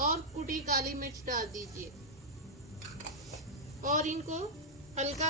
और कुटी काली मिर्च डाल दीजिए और इनको हल्का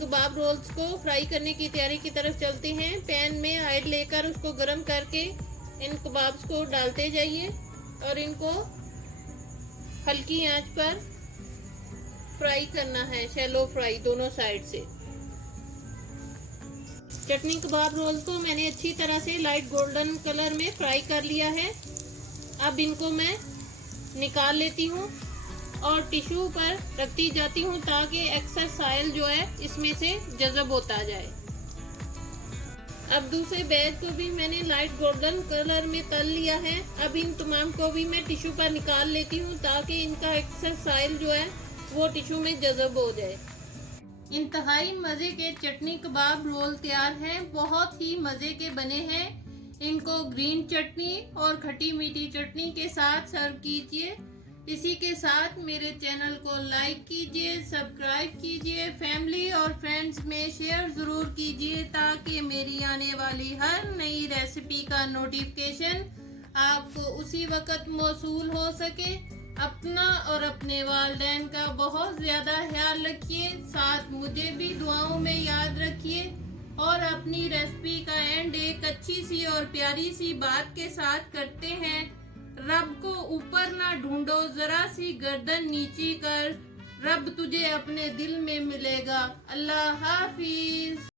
कबाब रोल्स को फ्राई करने की तैयारी की तरफ चलते हैं। पैन में ऑयल लेकर उसको गर्म करके इन कबाब्स को डालते जाइए और इनको हल्की आंच पर फ्राई करना है, शैलो फ्राई दोनों साइड से। चटनी कबाब रोल्स को मैंने अच्छी तरह से लाइट गोल्डन कलर में फ्राई कर लिया है। अब इनको मैं निकाल लेती हूँ और टिश्यू पर रखती जाती हूँ ताकि एक्सेस ऑयल जो है इसमें से जज़ब होता जाए। अब दूसरे बैच को भी मैंने लाइट गोल्डन कलर में तल लिया है। अब इन तमाम को भी मैं टिश्यू पर निकाल लेती हूँ ताकि इनका एक्सेस ऑयल जो है वो टिश्यू में जज़ब हो जाए। इंतहाई मज़े के चटनी कबाब रोल तैयार हैं, बहुत ही मज़े के बने हैं। इनको ग्रीन चटनी और खट्टी मीठी चटनी के साथ सर्व कीजिए। इसी के साथ मेरे चैनल को लाइक कीजिए, सब्सक्राइब कीजिए, फैमिली और फ्रेंड्स में शेयर ज़रूर कीजिए ताकि मेरी आने वाली हर नई रेसिपी का नोटिफिकेशन आपको उसी वक्त मौसूल हो सके। अपना और अपने वालिदैन का बहुत ज़्यादा ख्याल रखिए, साथ मुझे भी दुआओं में याद रखिए और अपनी रेसिपी का एंड एक अच्छी सी और प्यारी सी बात के साथ करते हैं। रब को ऊपर ना ढूंढो, जरा सी गर्दन नीची कर, रब तुझे अपने दिल में मिलेगा। अल्लाह हाफिज।